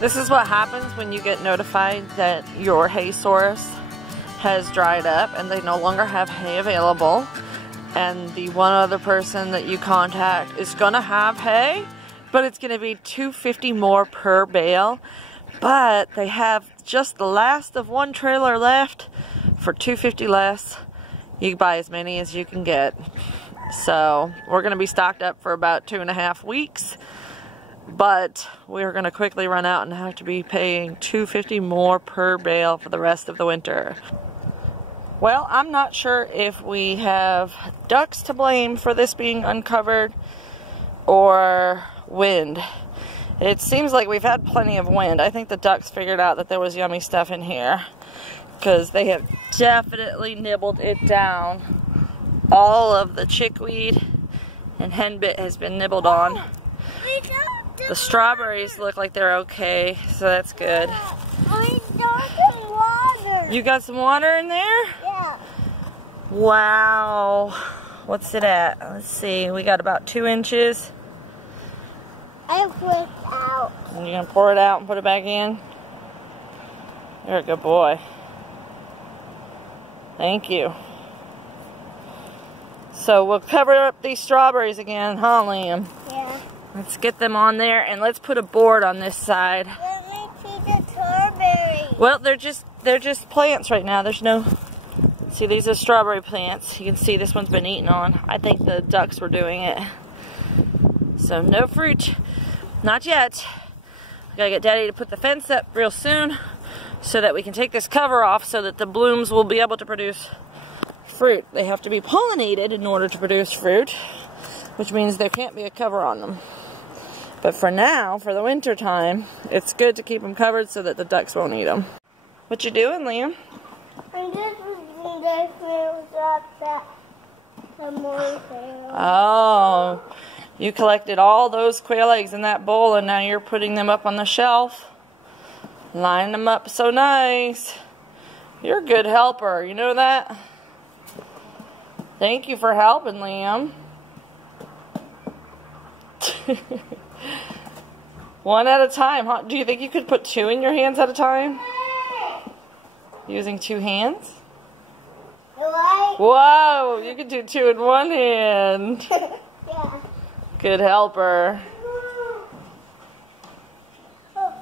This is what happens when you get notified that your hay source has dried up and they no longer have hay available, and the one other person that you contact is gonna have hay, but it's gonna be $2.50 more per bale, but they have just the last of one trailer left for $2.50 less. You can buy as many as you can get. So we're gonna be stocked up for about 2.5 weeks, but we're gonna quickly run out and have to be paying $2.50 more per bale for the rest of the winter. Well, I'm not sure if we have ducks to blame for this being uncovered or wind. It seems like we've had plenty of wind. I think the ducks figured out that there was yummy stuff in here, because they have definitely nibbled it down. All of the chickweed and henbit has been nibbled on. The strawberries look like they're okay, so that's good. You got some water in there? Yeah. Wow. What's it at? Let's see. We got about 2 inches. I put it out. And you're going to pour it out and put it back in? You're a good boy. Thank you. So we'll cover up these strawberries again, huh, Liam? Yeah. Let's get them on there, and let's put a board on this side. Let me see the strawberries. Well, they're just plants right now. There's no... See, these are strawberry plants. You can see this one's been eaten on. I think the ducks were doing it. So no fruit. Not yet. I gotta get Daddy to put the fence up real soon so that we can take this cover off so that the blooms will be able to produce fruit. They have to be pollinated in order to produce fruit, which means there can't be a cover on them. But for now, for the winter time, it's good to keep them covered so that the ducks won't eat them. What you doing, Liam? I'm just looking at some more quail. Oh, you collected all those quail eggs in that bowl and now you're putting them up on the shelf. Line them up so nice. You're a good helper, you know that? Thank you for helping, Liam. One at a time, huh? Do you think you could put 2 in your hands at a time? Using 2 hands? What? Whoa, you can do 2 in 1 hand. Yeah. Good helper. Oh,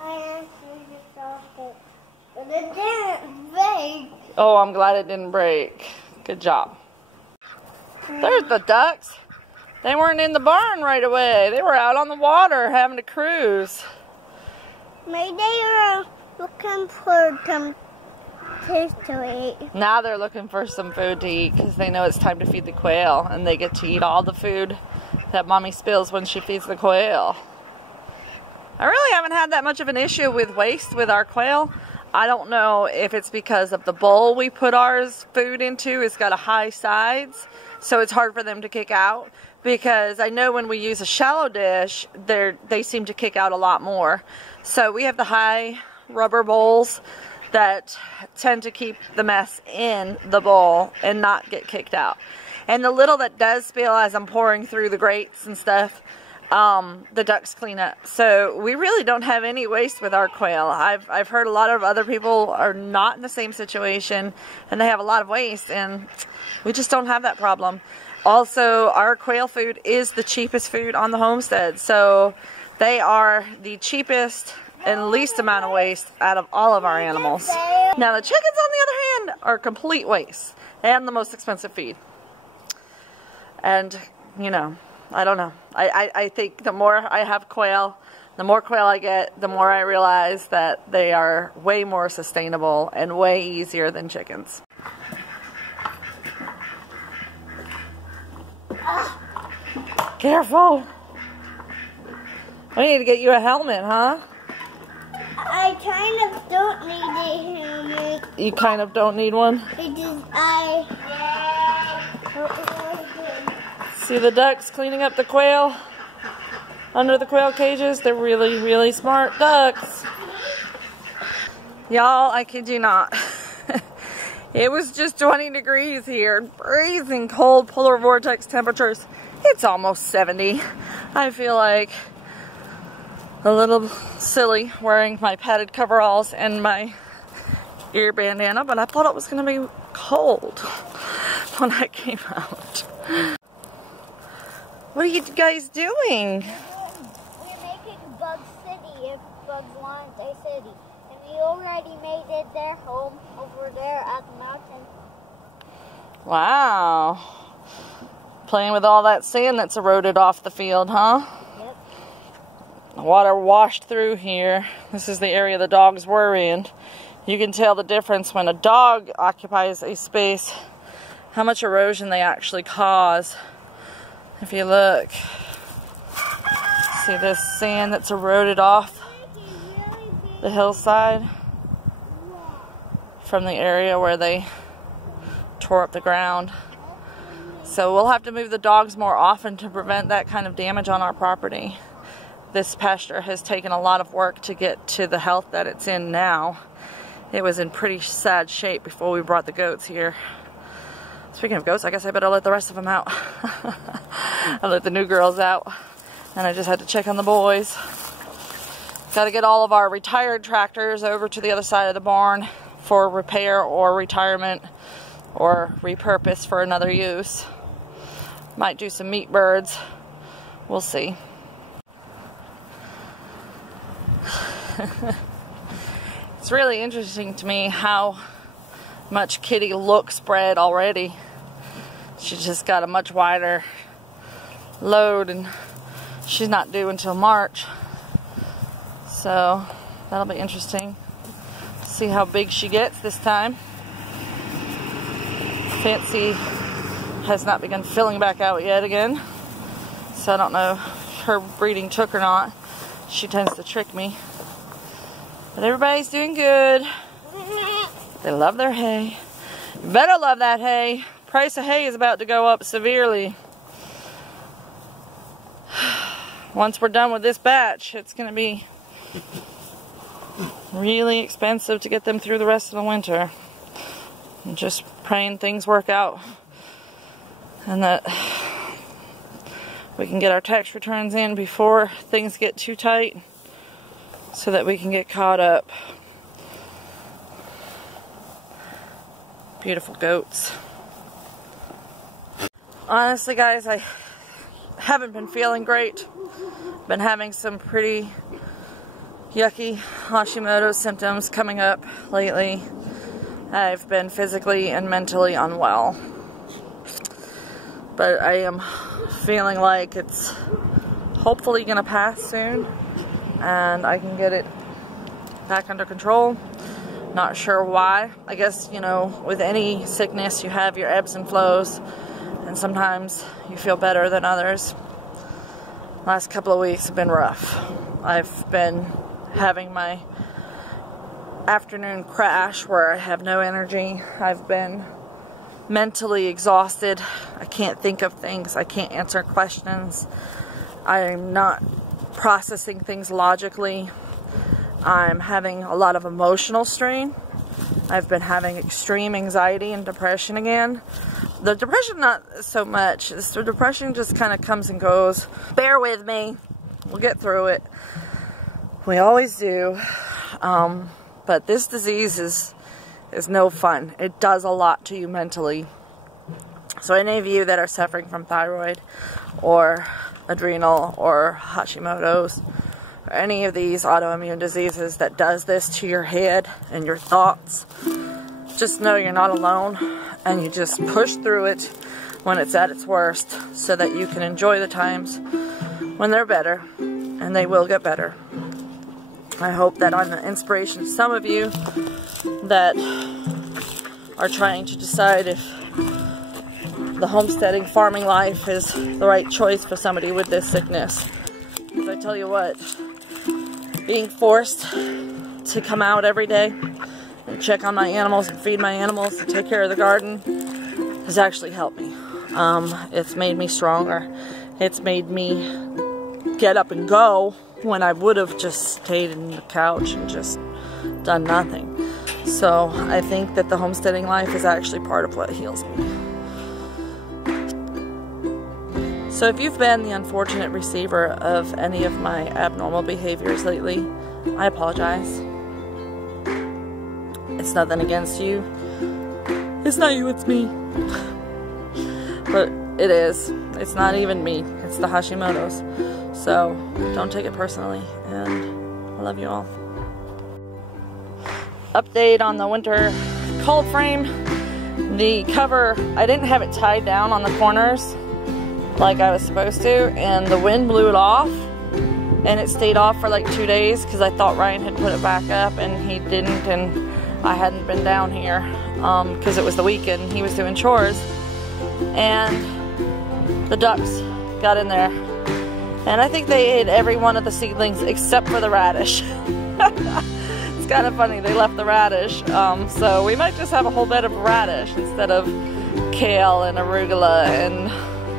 I actually just lost it. But it didn't break. Oh, I'm glad it didn't break. Good job. There's the ducks. They weren't in the barn right away. They were out on the water having a cruise. Maybe they were looking for some fish to eat. Now they're looking for some food to eat because they know it's time to feed the quail, and they get to eat all the food that Mommy spills when she feeds the quail. I really haven't had that much of an issue with waste with our quail. I don't know if it's because of the bowl we put ours food into. It's got a high sides, so it's hard for them to kick out. Because I know when we use a shallow dish, they seem to kick out a lot more. So we have the high rubber bowls that tend to keep the mess in the bowl and not get kicked out. And the little that does spill as I'm pouring through the grates and stuff, the ducks clean up. So we really don't have any waste with our quail. I've heard a lot of other people are not in the same situation and they have a lot of waste, and we just don't have that problem. Also, our quail food is the cheapest food on the homestead, so they are the cheapest and least amount of waste out of all of our animals. Now the chickens, on the other hand, are complete waste and the most expensive feed. And, you know, I don't know. I think the more I have quail, the more quail I get, the more I realize that they are way more sustainable and way easier than chickens. Careful. We need to get you a helmet, huh? I kind of don't need a helmet. You kind of don't need one? Because See the ducks cleaning up the quail under the quail cages? They're really, really smart ducks. Y'all, I kid you not. It was just 20 degrees here. Freezing cold polar vortex temperatures. It's almost 70. I feel like a little silly wearing my padded coveralls and my ear bandana, but I thought it was going to be cold when I came out. What are you guys doing? We're making Bug City if bugs want a city. And we already made it their home over there at the mountain. Wow. Playing with all that sand that's eroded off the field, huh? Yep. The water washed through here. This is the area the dogs were in. You can tell the difference when a dog occupies a space, how much erosion they actually cause. If you look, see this sand that's eroded off the hillside from the area where they tore up the ground. So we'll have to move the dogs more often to prevent that kind of damage on our property. This pasture has taken a lot of work to get to the health that it's in now. It was in pretty sad shape before we brought the goats here. Speaking of goats, I guess I better let the rest of them out. I let the new girls out, and I just had to check on the boys. Got to get all of our retired tractors over to the other side of the barn for repair or retirement or repurpose for another use. Might do some meat birds. We'll see. It's really interesting to me how much Kitty looks bred already. She's just got a much wider load, and she's not due until March. So that'll be interesting. See how big she gets this time. Fancy has not begun filling back out yet again. So I don't know if her breeding took or not. She tends to trick me. But everybody's doing good. They love their hay. You better love that hay. Price of hay is about to go up severely. Once we're done with this batch, it's going to be really expensive to get them through the rest of the winter. I'm just praying things work out and that we can get our tax returns in before things get too tight so that we can get caught up. Beautiful goats. Honestly, guys, I haven't been feeling great. Been having some pretty yucky Hashimoto symptoms coming up lately. I've been physically and mentally unwell. But I am feeling like it's hopefully going to pass soon and I can get it back under control. Not sure why. I guess, you know, with any sickness you have your ebbs and flows, and sometimes you feel better than others. Last couple of weeks have been rough. I've been having my afternoon crash where I have no energy. I've been mentally exhausted. I can't think of things. I can't answer questions. I'm not processing things logically. I'm having a lot of emotional strain. I've been having extreme anxiety and depression again. The depression, not so much. The depression just kind of comes and goes. Bear with me. We'll get through it. We always do. But this disease is no fun. It does a lot to you mentally. So any of you that are suffering from thyroid or adrenal or Hashimoto's or any of these autoimmune diseases that does this to your head and your thoughts, just know you're not alone, and you just push through it when it's at its worst so that you can enjoy the times when they're better, and they will get better. I hope that I'm an inspiration to some of you that are trying to decide if the homesteading farming life is the right choice for somebody with this sickness. Because I tell you what, being forced to come out every day and check on my animals and feed my animals and take care of the garden has actually helped me. It's made me stronger. It's made me get up and go when I would have just stayed in the couch and just done nothing. So I think that the homesteading life is actually part of what heals me. So if you've been the unfortunate receiver of any of my abnormal behaviors lately, I apologize. It's nothing against you. It's not you, it's me. But it is. It's not even me. It's the Hashimoto's. So don't take it personally. And I love you all. Update on the winter cold frame. The cover, I didn't have it tied down on the corners like I was supposed to, and the wind blew it off, and it stayed off for like 2 days because I thought Ryan had put it back up, and he didn't, and I hadn't been down here because it was the weekend. He was doing chores, and the ducks got in there, and I think they ate every one of the seedlings except for the radish. It's kind of funny, they left the radish, so we might just have a whole bed of radish instead of kale and arugula and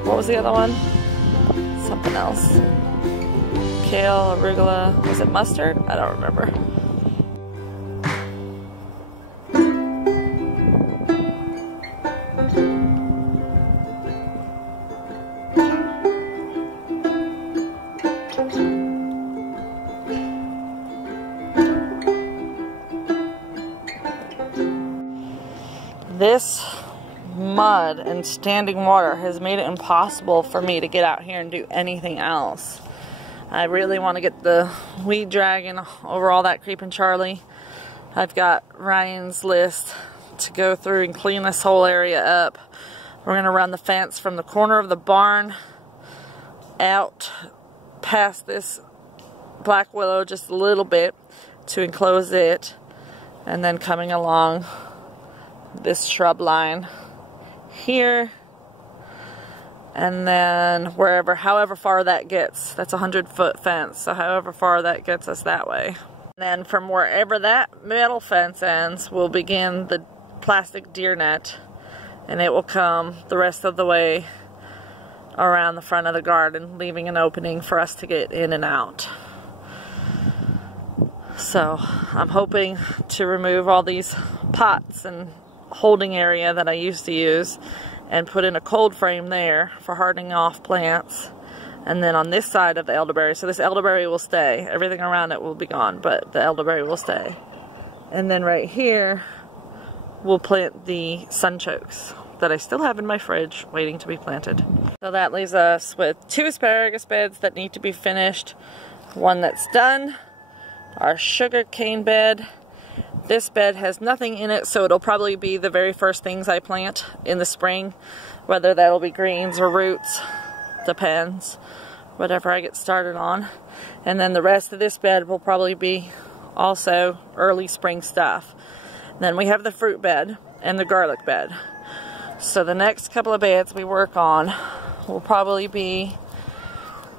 what was the other one? Something else. Kale, arugula, was it mustard? I don't remember. This mud and standing water has made it impossible for me to get out here and do anything else. I really want to get the weed dragging over all that creeping Charlie. I've got Ryan's list to go through and clean this whole area up. We're going to run the fence from the corner of the barn out past this black willow just a little bit to enclose it, and then coming along this shrub line here, and then wherever, however far that gets. That's a 100-foot fence, so however far that gets us that way. And then from wherever that metal fence ends, we'll begin the plastic deer net, and it will come the rest of the way around the front of the garden, leaving an opening for us to get in and out. So I'm hoping to remove all these pots and holding area that I used to use and put in a cold frame there for hardening off plants. And then on this side of the elderberry, so this elderberry will stay, everything around it will be gone, but the elderberry will stay. And then right here we'll plant the sunchokes that I still have in my fridge waiting to be planted. So that leaves us with 2 asparagus beds that need to be finished, one that's done, our sugar cane bed. This bed has nothing in it, so it'll probably be the very first things I plant in the spring, whether that'll be greens or roots, depends, whatever I get started on. And then the rest of this bed will probably be also early spring stuff. Then we have the fruit bed and the garlic bed. So the next couple of beds we work on will probably be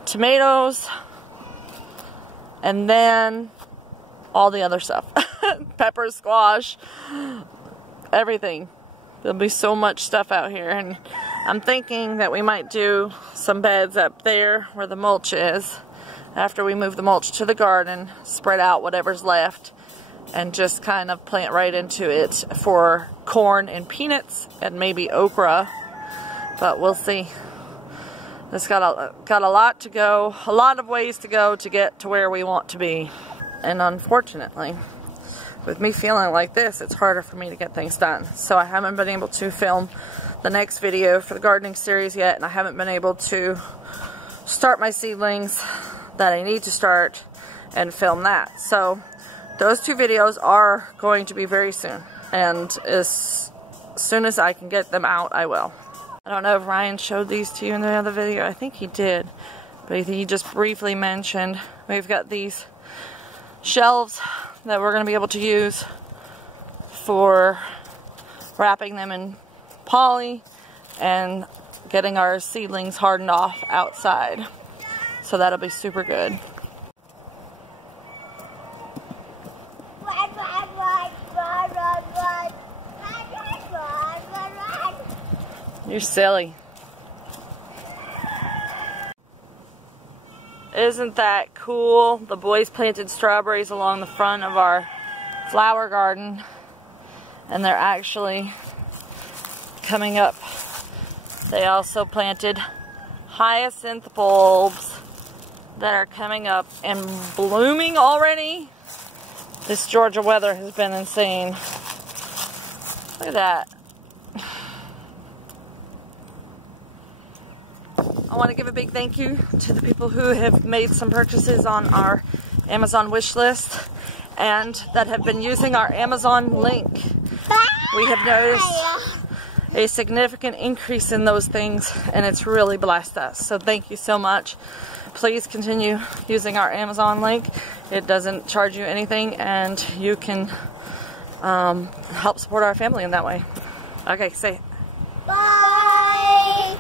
tomatoes, and then all the other stuff. Pepper, squash, everything. There'll be so much stuff out here, and I'm thinking that we might do some beds up there where the mulch is. After we move the mulch to the garden, spread out whatever's left and just kind of plant right into it for corn and peanuts and maybe okra, but we'll see. It's got a lot to go, a lot of ways to go to get to where we want to be. And unfortunately, with me feeling like this, it's harder for me to get things done. So I haven't been able to film the next video for the gardening series yet, and I haven't been able to start my seedlings that I need to start and film that. So those 2 videos are going to be very soon, and as soon as I can get them out, I will. I don't know if Ryan showed these to you in the other video. I think he did, but he just briefly mentioned we've got these shelves that we're going to be able to use for wrapping them in poly and getting our seedlings hardened off outside. So that'll be super good. You're silly. Isn't that cool? The boys planted strawberries along the front of our flower garden, and they're actually coming up. They also planted hyacinth bulbs that are coming up and blooming already. This Georgia weather has been insane. Look at that. I want to give a big thank you to the people who have made some purchases on our Amazon wish list and that have been using our Amazon link. We have noticed a significant increase in those things, and it's really blessed us. So thank you so much. Please continue using our Amazon link. It doesn't charge you anything, and you can help support our family in that way. Okay, say it. Bye!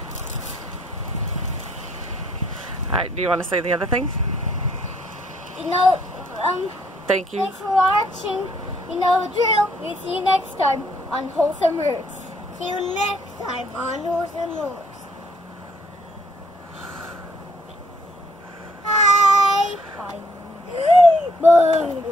Alright, do you want to say the other thing? You know, Thank you. thanks for watching. You know the drill. We'll see you next time on Wholesome Roots. See you next time on Wholesome Roots. Bye. Bye. Bye.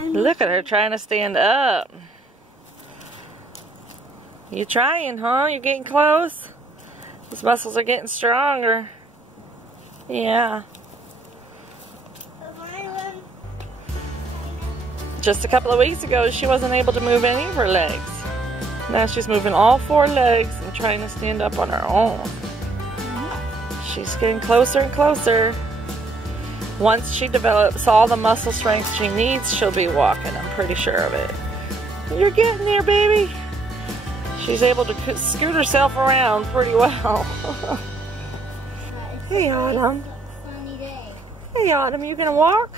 Look at her trying to stand up. You trying, huh? You getting close? These muscles are getting stronger. Yeah. Just a couple of weeks ago, she wasn't able to move any of her legs. Now she's moving all 4 legs and trying to stand up on her own. She's getting closer and closer. Once she develops all the muscle strength she needs, she'll be walking. I'm pretty sure of it. You're getting there, baby. She's able to scoot herself around pretty well. Hey, Autumn. Hey, Autumn, you gonna walk?